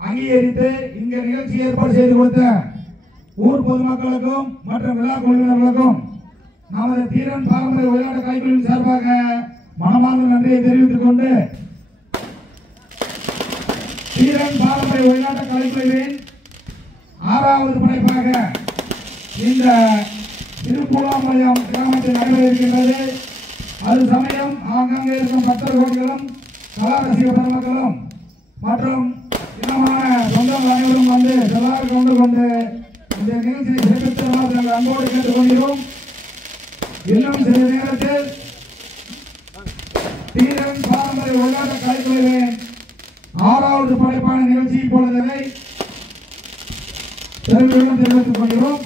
அங்கீகரித்து இங்க நிகழ்ச்சி ஏற்பாடு செய்து கொடுத்த ஊர் பொதுமக்களுக்கும் மற்றும் விழா குழுவினர்களுக்கும் நமது தீரன் பாரம்பரிய விளையாட்டு கலைக்குழுவின் சார்பாக மனமார்ந்த நன்றியை தெரிவித்துக் கொண்டு தீரன் பாரம்பரிய விளையாட்டு கலைக்குழுவின் 6வது படைப்பாக இந்த திருப்பூலாம்பாளையம் கிராமத்தில் நடைபெற இருக்கின்றது. அது சமயம் ஆங்காங்கே இருக்கும் பக்தர் கோடிகளும் கலா ரசிக பெருமக்களும் மற்றும் இனமான சொந்தங்கள் அனைவரும் வந்து எல்லாரும் கொண்டு இந்த நிகழ்ச்சியை சிறப்பித்து நாங்கள் அன்போடு கேட்டுக்கொள்கிறோம். இன்னும் சில நேரத்தில் தீரன் பாரம்பரிய விளையாட்டு கலைக்குழுவின் 6வது படைப்பான நிகழ்ச்சி இப்பொழுது தெரிவித்துக் கொள்கிறோம்.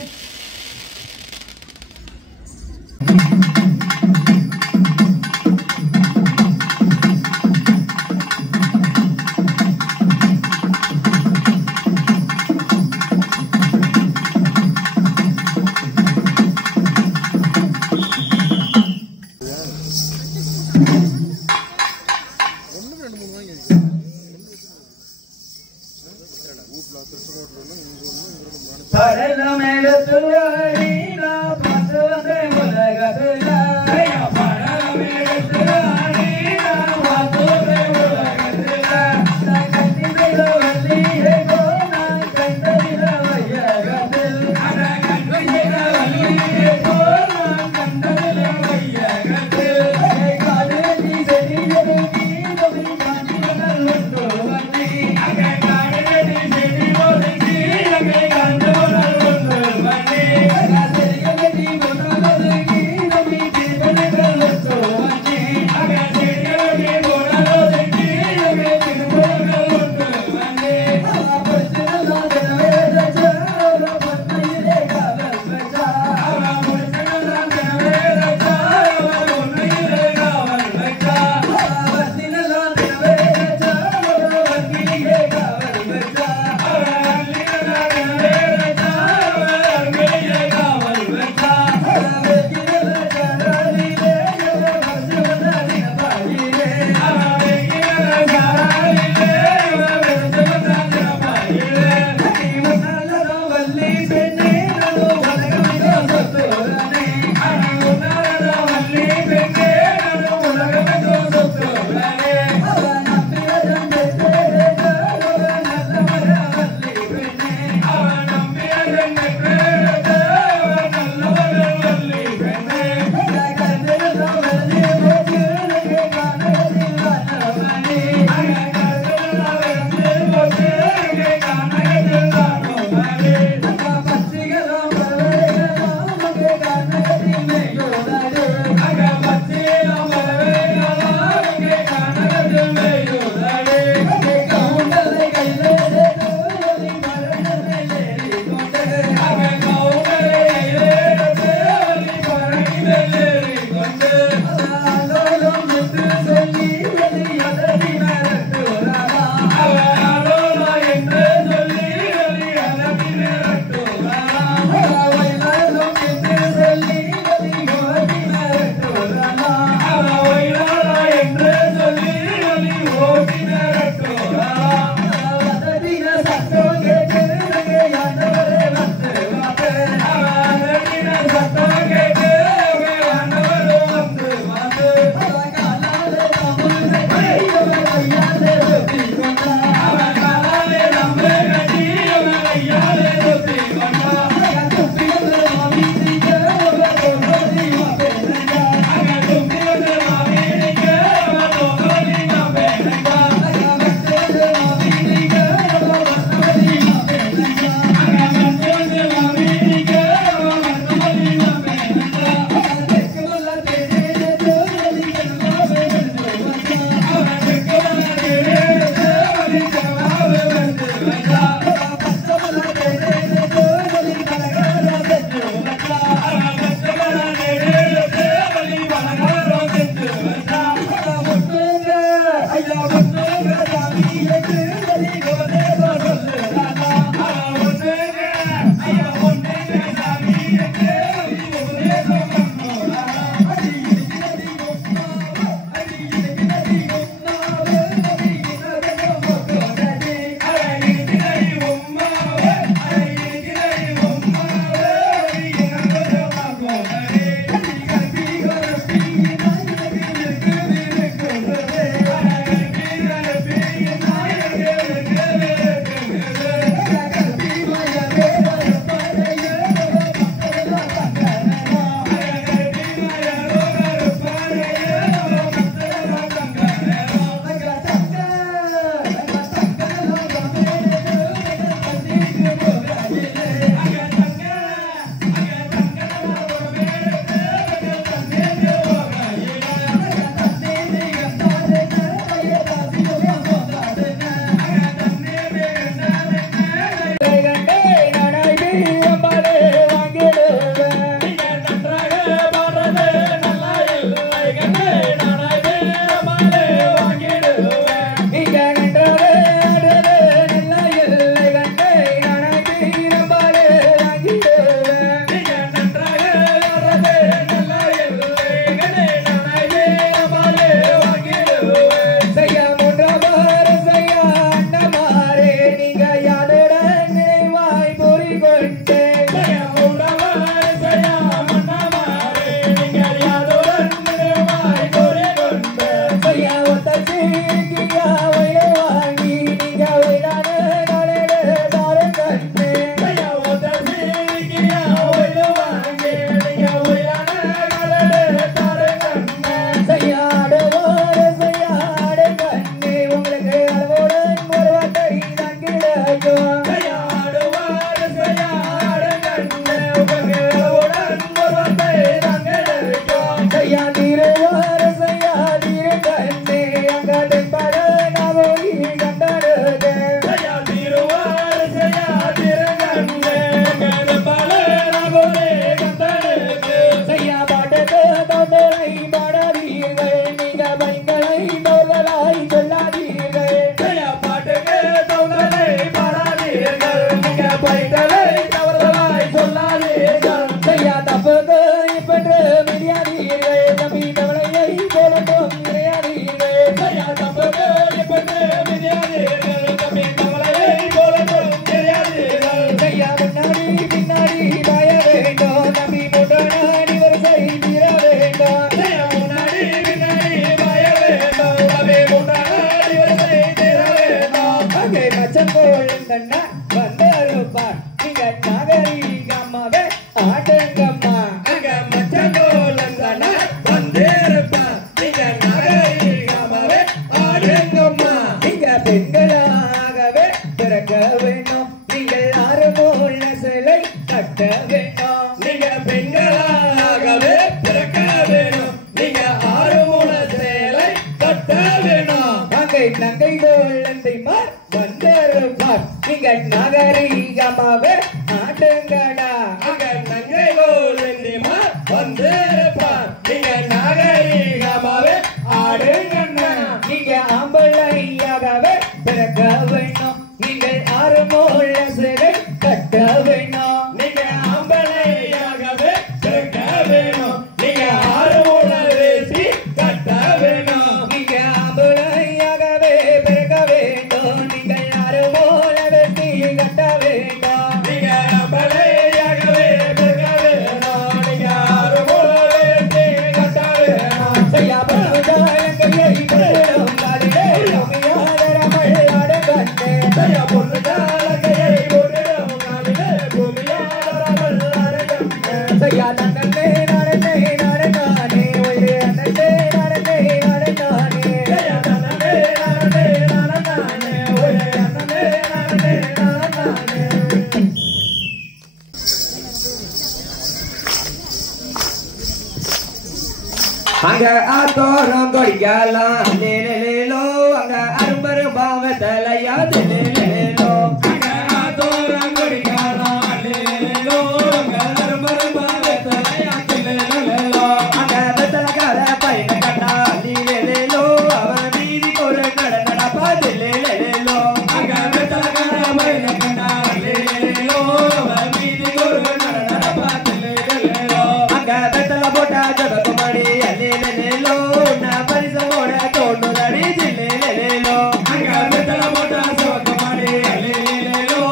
அங்கே மச்சம் போலுங்கண்ணா வந்தாருப்பார் நீங்க நாகரீகமாவே ஆடுங்கம்மா அங்க மச்சம் போலுங்கண்ணா வந்தேருப்பார் நீங்க நாகரீகமாவே ஆடுங்கம்மா நீங்க பெண்களாகவே பிறக்க வேணும் நீங்கள் ஆறுமூல சிலை கட்ட வேணும் நீங்க பெண்களாகவே பிறக்க வேணும் நீங்க ஆறுமூல சிலை கட்ட வேணும் அங்கே நங்கை கோலந்தைமார் வந்தருப்பார் நீங்க நாகரீகமாவே ஆடுங்கடா அங்க நங்கை கோலந்தைமார் வந்தருப்பார் நீங்க நாகரீகமாவே ஆடுங்கண்ணா நீங்க ஆம்பளையாகவே பிறக்க வேணும் நீங்கள் ஆறுமூல சிலை கட்ட வேணும் நீங்க ஆம்பளையாகவே பிறக்க வேணும் நீங்க ஆறுமூல வேசி கட்ட வேணும் நீங்க ஆம்பளையாகவே பிறக்க வேண்டும் நீங்கள் ஆறுமூல வேசி கட்ட வேண்டும் நீங்க ஆம்பளையாகவே பிறக்க வேணும் நீங்க ஆறுமூல வேசி கட்ட வேணும் செய்யா பொண்ணுதாலங்கையை பொருளும் காலிலே பூமியாதரமல் ஆடுகண்ணே செய்யா பொண்ணுதாலங்கையை பொருளும் காலிலே பூமியாதரமல் ஆடுகண்ணே செய்யா நன்னே நானே நானே நானே ஒரே நன்னே நானே நானே நானே செய்யா நன்னே நானே நானே நானே ஒரே நன்னே நானே நானே அங்க ஆத்தோரம் கொடிக்கலாம் லேலேலோ அங்க அரும்பரும் பாவத்தலையா லேலேலோ அங்க ஆத்தோரம் கொடிக்கலாம் லேலேலோ அங்க அரும்பரும் பாவத்தலையா லேலேலோ அங்க வெத்தலக்கார பையன கண்டா லேலேலோ அவன் வீதி ஒரு நடப்பா லேலேலோ அங்க வெத்தலக்கார பையன கண்டா லேலேலோ அவன் வீதி ஒரு நடப்பா லேலேலோ அங்க வெத்தல போட்டா ஜபகுமாரி லேலேலோ நா பரிசமோட தோண்டு தடி லேலேலோ அங்க வெத்தல போட்டா ஜபகுமாரி லேலேலோ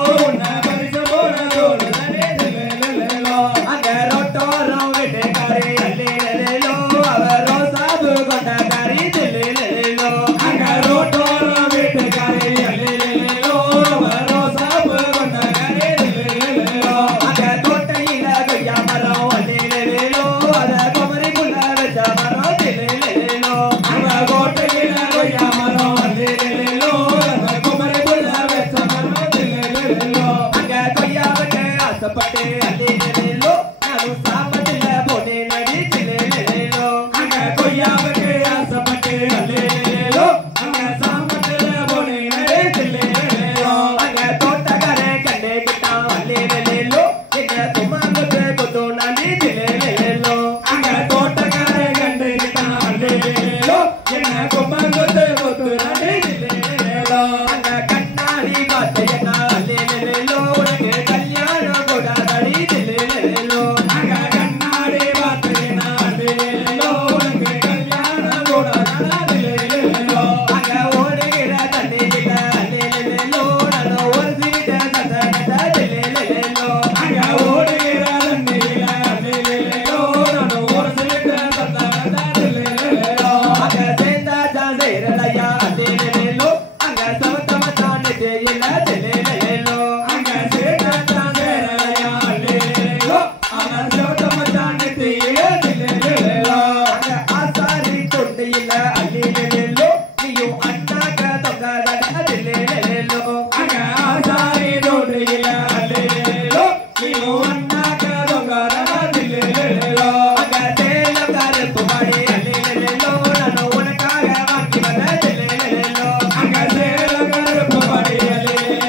நா பரிசமோட தோண்டு தடி லேலேலோ அங்க ரோட்டோரம் வெட்டக்காரி லேலேலோ அவ ரோசாபு கொண்டக்காரி லேலேலோ அங்க ரோட்டோரம் வெட்டக்காரி லேலேலோ அவ ரோசாபு கொண்டக்காரி லேலேலோ அங்க கோட்டையில கொய்யா மரம் லேலேலோ அத குமரி புள்ள வெச்ச மரம் லேலேலோ அங்க கோட்டையில கொய்யா மரம் லேலேலோ அத குமரி புள்ள வெச்ச மரம் லேலேலோ அங்க கொய்யாவுக்கு ஆசைப்பட்டு லேலேலோ நானும் சாப்பத்தில போனே நடி லேலேலோ அங்க கொய்யாவுக்கு ஆசைப்பட்டு லேலேலோ அங்க சாப்பத்தில போனே நடி லேலேலோ அங்க தோட்டக்காரன் கண்டே கிட்டான் லேலேலோ என்ன குமாரத்து கொத்து நடி லேலேலோ அங்க தோட்டக்காரன் கண்டே கிட்டான் லேலேலோ என்ன குமாரத்து கொத்து நடி லேலேலோ அங்க கண்ணாடி பாத்தையனா லேலேலோ உனக்கு கல்யாணம் கொடாதடி லேலேலோ அங்க கண்ணாடி பாத்தையனா லேலேலோ உனக்கு கல்யாணம் கொடாதடி லேலேலோ அங்க ஓடுகிற தண்ணியில லேலேலோ நான் ஒரு சீட்ட சத்தனடா லேலேலோ அங்க ஓடுகிற தண்ணியில லேலேலோ நான் ஒரு சீட்ட சத்தனடா லேலேலோ அங்க சேந்தா ஜாசேரலையா லேலேலோ அங்க சமத்தமத்தானே தெரியல லேலேலோ அங்க சேந்தா ஜாசேரலையா லேலேலோ அங்க சமத்தமத்தானே தெரியல லேலேலோ அங்க ஆசாரி தொண்டையில லேலேலோ நீயும் அண்ணாக தொங்காதடா லேலேலோ அங்க ஆசாரி தொண்டையில லேலேலோ நீயும் அண்ணாக தொங்காதடா லேலேலோ அங்க சேலம் கருப்பு மாடி லேலேலோ நான் உனக்காக வாங்கி வந்த லேலேலோ அங்க சேலம் கருப்பு மாடி லேலேலோ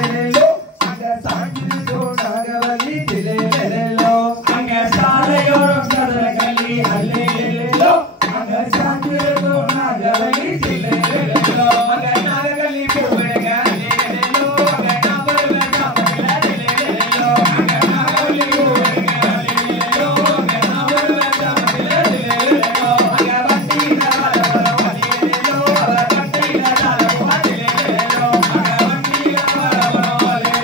லேலேலோ அங்க சாஞ்சிருக்கும் நாகவல்லி லேலேலோ அங்க சாலையோரம் கதகளி லேலேலோ அங்க சாஞ்சிருக்கும் நாகவல்லி லேலேலோ அங்க நாகவல்லி பூவேக லேலேலோ அங்க நாவல்ல காமல லேலேலோ அங்க நாகவல்லி பூவேக லேலேலோ அங்க நாவல்ல காமல லேலேலோ அங்க வண்டில வரவர லேலேலோ அங்க வண்டில வரவர லேலேலோ அங்க வண்டில வரவர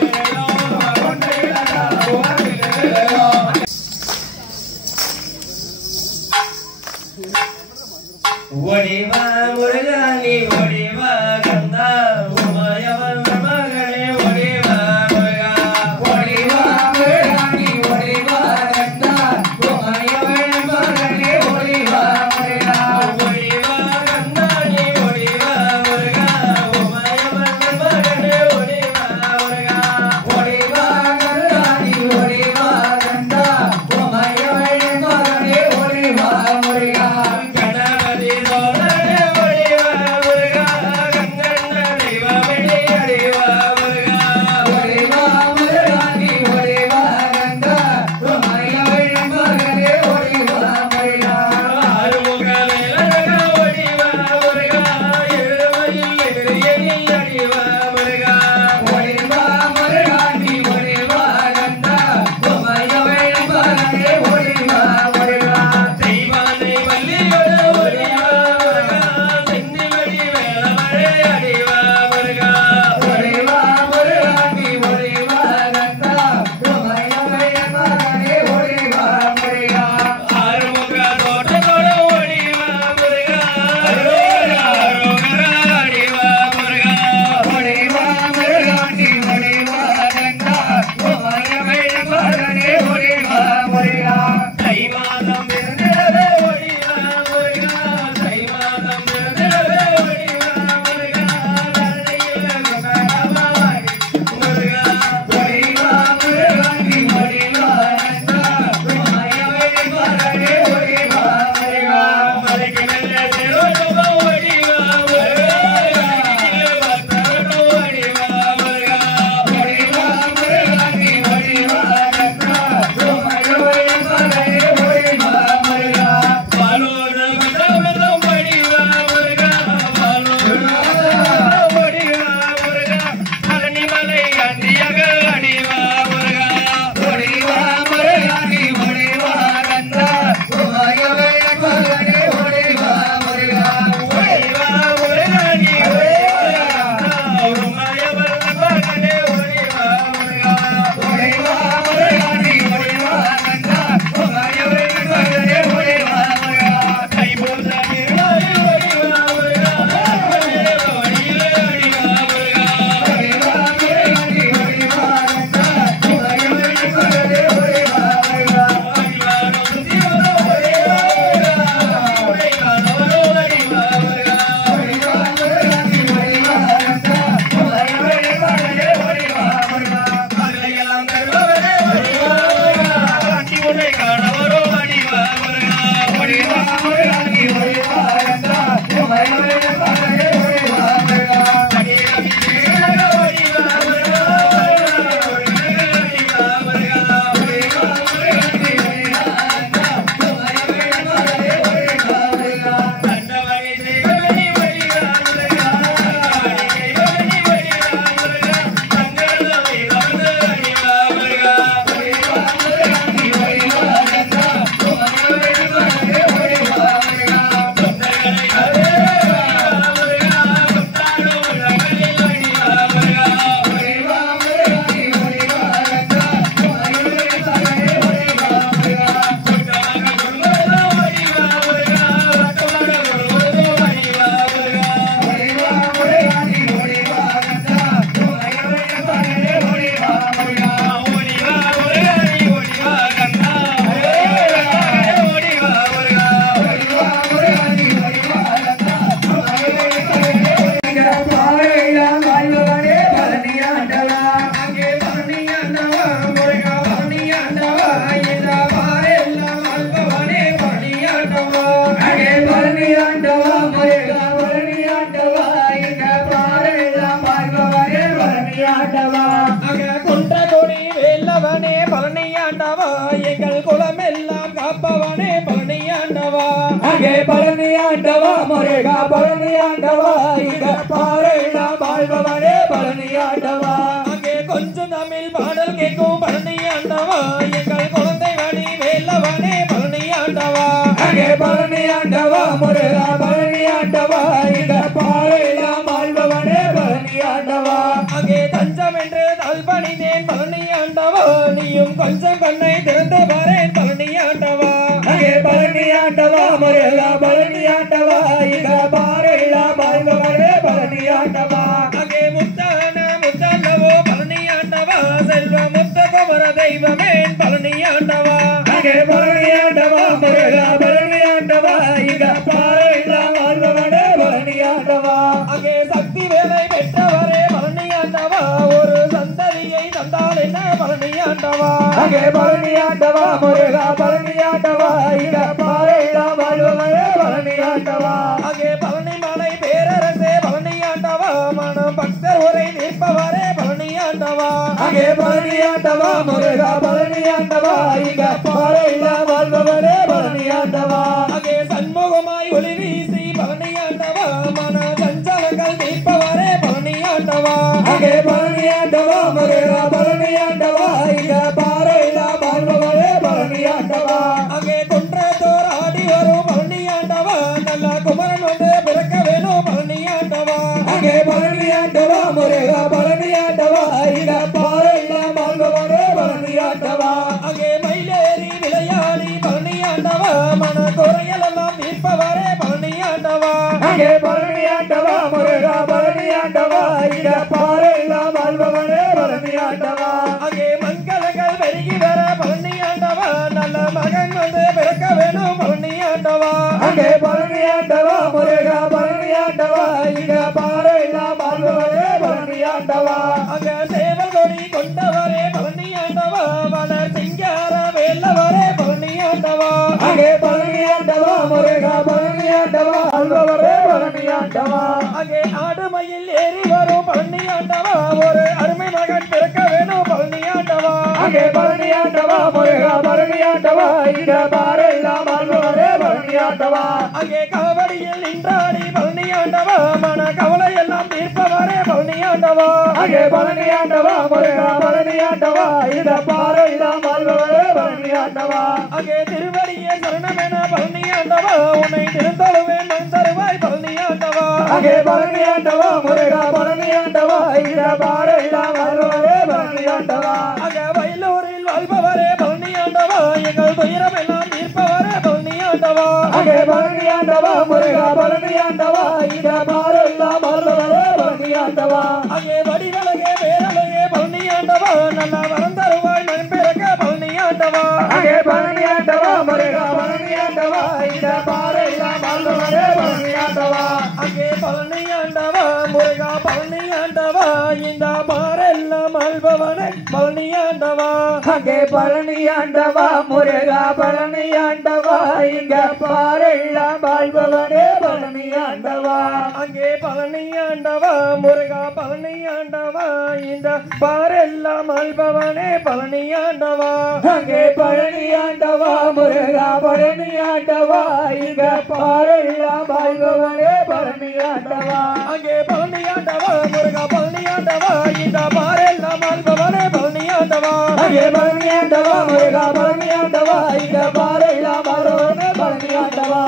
அங்க குன்ற கொடி வேலவனே பழனி ஆண்டவா எங்கள் குலமெல்லாம் காப்பவனே பழனி ஆண்டவா அங்கே பழனி ஆண்டவா முருகா பழனி ஆண்டவா இங்க பாறையெல்லாம் வாழ்பவனே பழனி ஆண்டவா அங்கே கொஞ்சம் தமிழ் பாடல் கேட்கும் பழனி ஆண்டவா எங்கள் குழந்தை வழி வேலவனே பழனி ஆண்டவா அங்கே பழனி ஆண்டவா முருகா பழனி ஆண்டவா இங்க பாறையெல்லாம் வாழ்பவனே பழனி ஆண்டவா அங்கே தஞ்சம் என்று தல்பணிந்தேன் பழனி ஆண்டவா நீயும் கொஞ்சம் கண்ணை திறந்து பாரேன் பழனி ஆண்டவா அங்கே பழனி ஆண்டவா முருகா பழனி ஆண்டவா இங்க பாறையெல்லாம் வாழ்பவனே பழனி ஆண்டவா அங்கே முத்தானவோ பழனி ஆண்டவா செல்வ முத்த குமர தெய்வமே பழனி ஆண்டவா அங்கே பழனி ஆண்டவா முருகா பழனி ஆண்டவா இங்க பாறையெல்லாம் வாழ்பவனே பழனி ஆண்டவா அங்கே சக்தி வேலை பெற்றவரே பழனி ஆண்டவா ஒரு சந்ததியை தந்தால் என்ன பழனி ஆண்டவா அங்கே பழனி ஆண்டவா முருகா பழனி ஆண்டவா இங்க பாறையெல்லாம் வாழ்பவனே பழனி ஆண்டவா அங்கே பழனி மலை பேரரசே பழனி ஆண்டவா மனம் பக்தர் உரை நிற்பவரே பழனி ஆண்டவா அங்கே பழனி ஆண்டவா முருகா பழனி ஆண்டவா இங்க பாறையெல்லாம் வாழ்பவனே பழனி ஆண்டவா அங்கே சண்முகமாய் ஒளி வீசி பழனி ஆண்டவா மன சஞ்சலங்கள் தீர்ப்பவரே பழனி ஆண்டவா அங்கே பழனி ஆண்டவா முருகா பழனி ஆண்டவா இங்க பாறையெல்லாம் வாழ்பவரே பழனி ஆண்டவா அங்கே குன்றத்தோர் ஆடி வரும் பழனி ஆண்டவா நல்ல குமரன் வந்து பிறக்க வேணும் பழனி ஆண்டவா அங்கே பழனி ஆண்டவா முருகா பழனி ஆண்டவா இங்க பாறையெல்லாம் வாழ்பவரே பழனி ஆண்டவா அங்கே மயிலேறி விளையாடி பழனி ஆண்டவா மன குறையெல்லாம் தீர்ப்பவரே பழனி ஆண்டவா அங்கே பழனி ஆண்டவா முருகா பழனி ஆண்டவா இங்க பாறையெல்லாம் வாழ்பவனே பழனி ஆண்டவா அங்கே மங்களங்கள் பெருகி வர பழனி ஆண்டவா நல்ல மகன் வந்து பிறக்க வேணும் பழனி ஆண்டவா அங்கே பழனி ஆண்டவா முருகா பழனி ஆண்டவா இங்க பாறையெல்லாம் வாழ்பவனே பழனி ஆண்டவா அங்க சேவல் கொடி கொண்டவரே பழனி ஆண்டவா வளர் சிங்கார வேலவரே பழனி ஆண்டவா அங்கே பழனி ஆண்டவா முருகா பழனி ஆண்டவா வாழ்பவரே பழனி ஆண்டவா அங்கே ஆடுமயில் ஏறி வரும் பழனி ஆண்டவா ஒரு அருமை மகன் பிறக்க வேணும் பழனி ஆண்டவா அங்கே பழனி ஆண்டவா முருகா பழனி ஆண்டவா இங்க பாறையெல்லாம் வாழ்பவரே பழனி ஆண்டவா அங்கே காவடியில் நின்றாடி பழனி ஆண்டவா மன கவலை எல்லாம் தீர்ப்பவரே பழனி ஆண்டவா அங்கே பழனி ஆண்டவா முருகா பழனி ஆண்டவா இங்க பாறையெல்லாம் வாழ்பவரே பழனி ஆண்டவா அங்கே திருவடியே சரணம் என பழனி ஆண்டவா உன்னை திருத்தொழுவேன் மண் தருவாய் பழனி ஆண்டவா அங்கே பழனி ஆண்டவா முருகா பழனி ஆண்டவா இங்க பாறையெல்லாம் வாழ்பவரே பழனி ஆண்டவா அங்கே வயலூரில் வாழ்பவரே பழனி ஆண்டவா எங்கள் துயரம் எல்லாம் தீர்ப்பவரே பழனி ஆண்டவா அங்கே பழனி ஆண்டவா முருகா பழனி ஆண்டவா இங்க பாறையெல்லாம் வாழ்பவரே பழனி ஆண்டவா அங்கே வடிவழகே வேரழகே பழனி ஆண்டவா நல்லா வரம் தருவாய் மண் பிறக்க பழனி ஆண்டவா அங்கே பழனி ஆண்டவா முருகா பழனி ஆண்டவா இங்க பாறையெல்லாம் வாழ்பவரே பழனி ஆண்டவா அங்கே பழனி ஆண்டவா முருகா பழனி ஆண்டவா இந்த பாறையெல்லாம் வாழ்பவனே பழனி ஆண்டவா அங்கே பழனி ஆண்டவா முருகா பழனி ஆண்டவா இங்க பாறையெல்லாம் வாழ்பவனே பழனி ஆண்டவா அங்கே பழனி ஆண்டவா முருகா பழனி ஆண்டவா இந்த பாறையெல்லாம் வாழ்பவனே பழனி ஆண்டவா அங்கே பழனி ஆண்டவா முருகா பழனி ஆண்டவா இங்க பாறையெல்லாம் வாழ்பவனே பழனி ஆண்டவா அங்கே பழனி ஆண்டவா முருகா பழனி ஆண்டவா இந்த பாறையெல்லாம் வாழ்பவனே பழனி ஆண்டவா அங்கே பழனி ஆண்டவா முருகா பழனி ஆண்டவா இந்த பாறையெல்லாம் வாழ்பவனே பழனி ஆண்டவா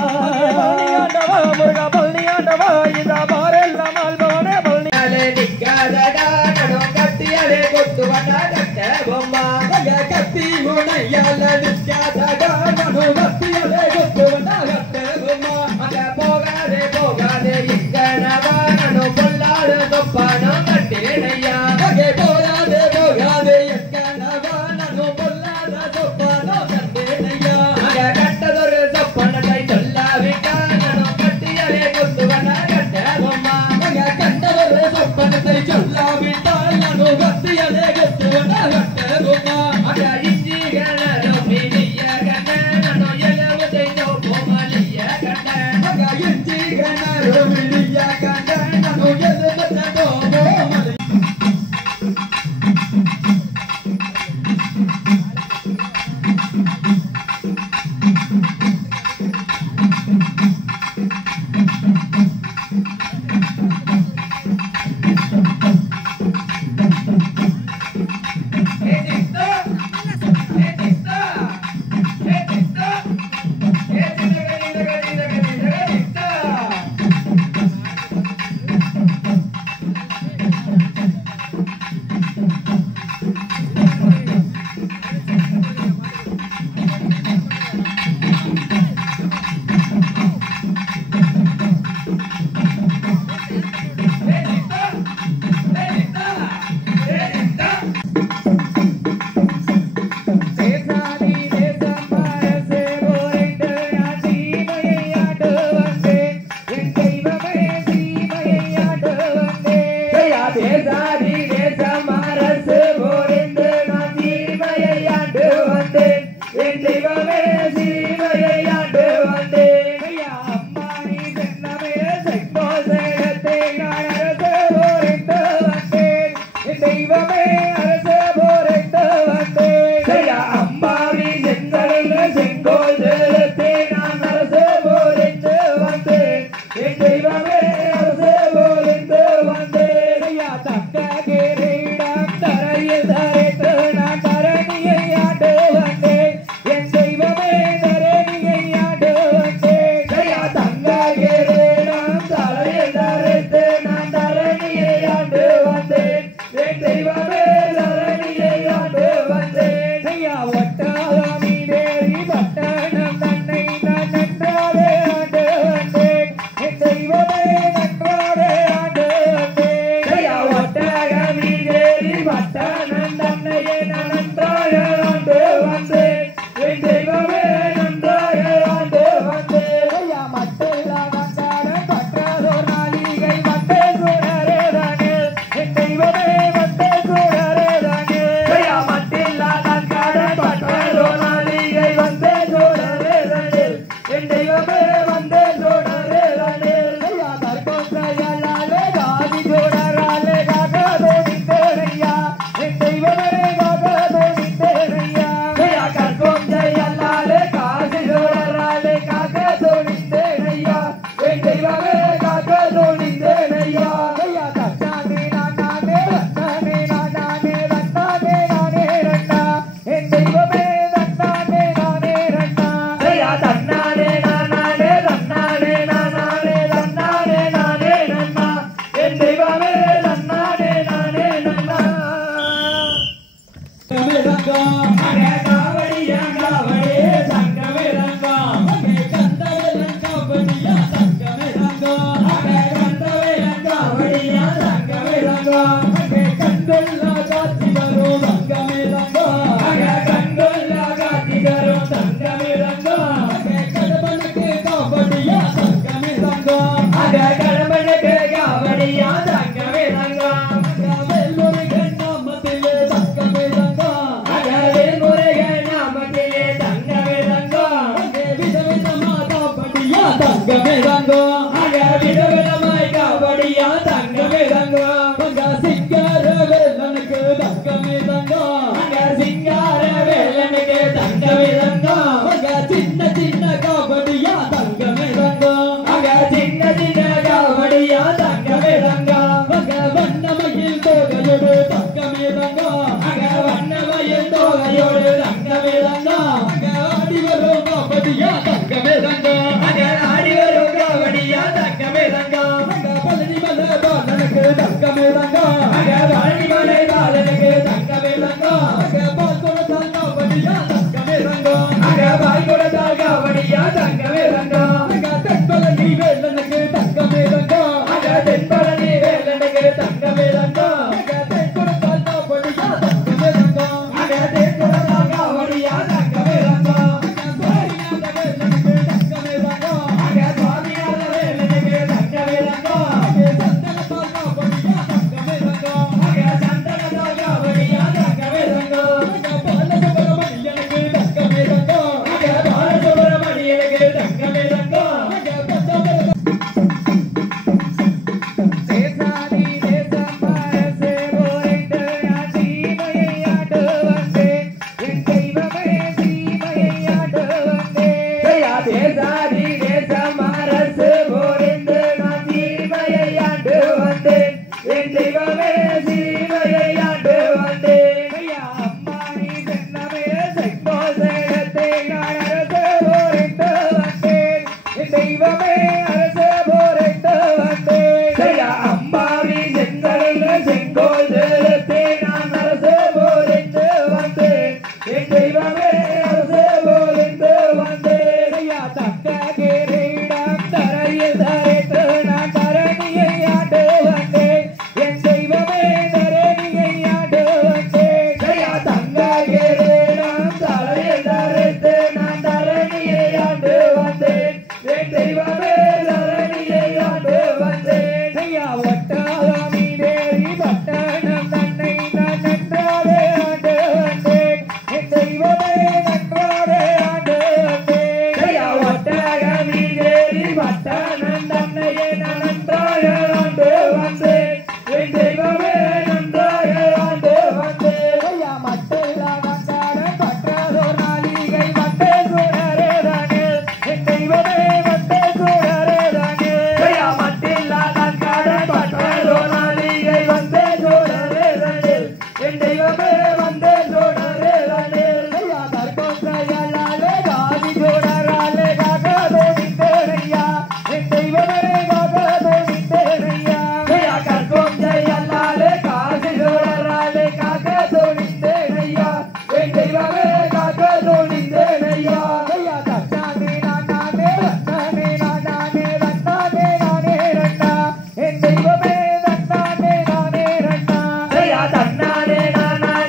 பழனி ஆண்டவா முருகா பழனி ஆண்டவா இந்த பாறையெல்லாம் வாழ்பவனே பழனி நிக்காதடா நடம் கத்தியலே கொத்து வந்தா கட்ட பொம்மா கத்தி முனையால நிக்காதடா நடம் கத்தியலே கொத்து வந்தா கட்ட பொம்மா அங்க போகாதே போகாதே இங்கனவா நடம் பொல்லாத தொப்பானம் கட்டேனையா அங்கே போகாதே போகாதே இங்கனவா நடம் பொல்லாத தொப்பானம் கட்டேனையா அங்க கட்டதொரு சொப்பனத்தை சொல்லாவிட்டா நடம் கத்தியலே கொத்து வந்தா கட்ட பொம்மா அங்க கட்டதொரு சொப்பனத்தை சொல்லாவிட்டால் நடம் கத்தியலே கொத்து வந்தா கட்ட பொம்மா அங்க இஞ்சி கணரோ பிடிய கண்ண நடம் எலவதை நோப்போமலிய கண்ண அங்க இஞ்சி கணரோ பிடிய கண்ண நடம் எலவதை நோப்போமலிய நான் தன்னையே நான் நன்றாக ஆண்டு வந்தேன் என் தெய்வமே நன்றாக ஆண்டு வந்தேன் ஐயா மட்டெல்லா வந்தாட பற்றாதோர் நாளிகை வந்தே சூழரே தானே என் தெய்வமே வந்தே சூழரே தானே ஐயா மட்டெல்லா வந்தாட பற்றாதோர் நாளிகை வந்தே சூழரே தானே என் தெய்வமே வந்தே சூழரே தானே ஐயா தர்கோசையாலே காதி சூழராலே காகதோ நின்றேனையா என் தெய்வமே காகதோ நின்றேனையா ஐயா கர்கோசையாலே காதி சூழராலே காகதோ நின்றேனையா என் தெய்வமே காகதோ நின்றேனையா ஐயா தட்டானே நானே ரத்தானே நானே ரத்தானே நானே ரத்தா என் தெய்வமே தட்டானே நானே ரத்தா ஐயா தன்னானே நானே ரத்தானே நானே ரத்தானே நானே ரத்தா என் தெய்வமே தன்னானே நானே ரத்தா தமிழங்கா அடே காவடியா காவடியே தங்கமிரங்கா அடே கந்தவிரங்கா வடியா தங்கமிரங்கா அடே கந்தவிரங்கா வடியா தங்கமிரங்கா அடே கந்தல்லா காத்தி வரும் தங்கமிரங்கா அடே கந்தல்லா காத்தி வரும் தங்கமிரங்கா அடே கடம்பனுக்கு காவடியா தங்கமிரங்கா அடே கடம்பனுக்கு காவடியா தங்கமிரங்கா வெல்லுருகன் நாமத்திலே தங்கமிரங்கா வெல்முருகன் நாமத்திலே தங்கமிரங்கா விதவிதமாய் காவடியா தங்கமிரங்கா விதவிதமாய் காவடியா தங்கமிரங்கா சிங்கார வேலனுக்கு தங்கமிரங்கா சிங்கார வேலனுக்கு தங்கமிரங்கா சின்ன சின்ன காவடியா தங்கமிரங்கா சின்ன சின்ன காவடியா தங்கமிரங்கா வண்ணமயில் தோகையோடு தங்கமிரங்கா வண்ணமயில் தோகையோடு தங்கமிரங்கா ஆடி வரும் காவடியா தங்கமிரங்கா ஆடி வரும் காவடியா தங்கமிரங்கா பழனி மலை பாலனுக்கு தங்கமிரங்கா பழனி மலை பாலனுக்கு தங்கமிரங்கா பால் கொடுத்தால் காவடியா தங்கமிரங்கா பால் கொடுத்தால் காவடியா தங்கமிரங்கா தென்பழனி வேலனுக்கு தங்கமிரங்கா தென்பழனி வேலனுக்கு தங்கமிரங்கா தென் கொடுத்தால் காவடியா தங்கமிரங்கா தென் கொடுத்தால் காவடியா தங்கமிரங்கா சுவாமிநாத வேலனுக்கு தங்கமிரங்கா சுவாமிநாத வேலனுக்கு தங்கமிரங்கா சந்தனத்தால் காவடியா தங்கமிரங்கா சந்தனத்தால் காவடியா தங்கமிரங்கா பாலசுப்ரமணியனுக்கு தங்கமிரங்கா பாலசுப்ரமணியனுக்கு தங்கமிரங்கா தேசாதி தேசம் அரசு போரிட்டு நான் சீமையை ஆண்டு வந்தேன் என் தெய்வமே சீமையை ஆண்டு வந்தேன் தேசாதி தேசம் அரசு போரிட்டு நான் சீமையை ஆண்டு வந்தேன் என் தெய்வமே சீமையை ஆண்டு வந்தேன் அம்மானி சென்னமே செங்கோல் சேடத்தை நான் அரசு போரிட்டு வந்தேன் என் தெய்வமே அரசு போரிட்டு வந்தேன் அம்மாவி செங்கலில் செங்கோல் சேடத்தை நான் அரசு போரிட்டு வந்தேன் என் தெய்வமே அரசு போரிட்டு வந்தேன் தக்க கிரீடம் தரையில் தரைத்து நான் தரணியை ஆண்டு வந்தேன் என் தெய்வமே தரணியை ஆண்டு வந்தேன் தங்க கிரீடம் தரையில் தரைத்து நான் தரணியை ஆண்டு வந்தேன் என் தெய்வமே தரணியை ஆண்டு வந்தேன் ஒட்டாதாமி தேவி பட்டணம் தன்னை நான் நன்றாக ஆண்டு வந்தேன் என் தெய்வமே நன்றாக ஆண்டு வந்தேன் ஒட்டாகமி தேவி பட்டணம் தன்னையே நான் நன்றாக ஆண்டு வந்தேன் என் தெய்வமே நன்றாக ஆண்டு வந்தேன் மட்டெல்லா வந்தாட பற்றாதோர் நாளிகை வந்தே சூழரே தானே என் தெய்வமே வந்தே சூழரே தானே மட்டெல்லா வந்தாட பற்றாதோர் நாளிகை வந்தே சூழரே தானே என் தெய்வமே வந்தே சூழரே தானே தர்கோசையாலே காதி சூழராலே காகதோ நின்றேனையா என் தெய்வமே காகதோ நின்றேனையா கர்கோசையாலே காதி சூழராலே காகதோ நின்றேனையா என் தெய்வமே காகதோ நின்றேனையா தட்டானே நானே ரத்தானே நானே ரத்தானே நானே ரத்தா என் தெய்வமே தட்டானே நானே ரத்தா தன்னானே நானே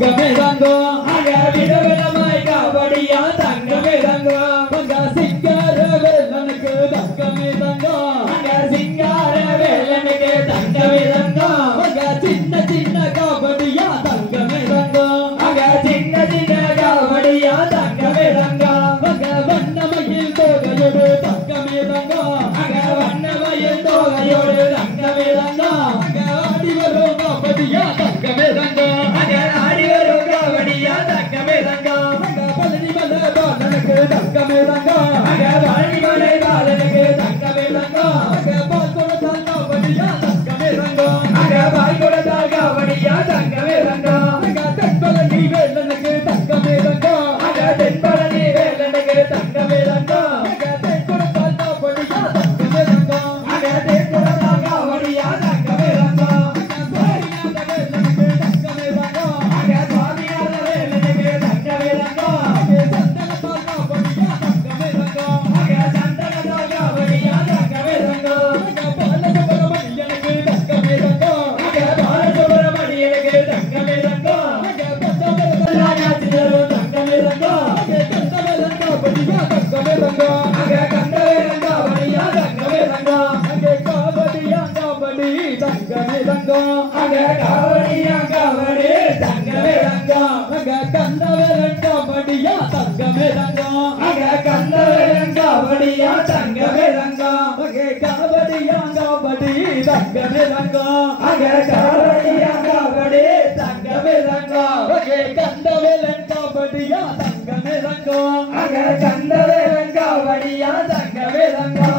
தங்கமே தங்கம் அங்க விதவிதமாய் கபடியா தங்கமே தங்கம் அங்க சிங்கார வேலனுக்கு தங்கமே தங்கம் அங்க சிங்கார வேலனுக்கு தங்கமே தங்கம் அங்க சின்ன சின்ன கபடியா தங்கமே தங்கம் அங்க சின்ன சின்ன கபடியா தங்கமே தங்கம் அங்க வண்ணமயில் தோகையோடு தங்கமே தங்கம் அங்க வண்ணமயில் தோகையோடு தங்கமே தங்கம் அங்க ஆடி வரும் கபடியா தங்கமே தங்கம் அங்க ஆடி வரும் கபடியா தங்கமே தங்கம் அங்க பழனி மலை பாலனுக்கு தங்கமே தங்கம் அங்க பழனி மலை பாலனுக்கு தங்கமே தங்கம் அங்க பால் கொடுத்தால் கபடியா தங்கமே தங்கம் அங்க பால் கொடுத்தால் கபடியா தங்கமே தங்கம் அங்க தென்பழனி வேலனுக்கு தங்கமே தங்கம் அங்க தென்பழனி வேலனுக்கு தங்கமே தங்கம் அங்க தென் கொடுத்தால் கபடியா தங்கமே தங்கம் அங்க தென் கொடுத்தால் கபடியா தங்கமே தங்கம் கண்டவேலன் காவடியா தங்கவே தங்கம்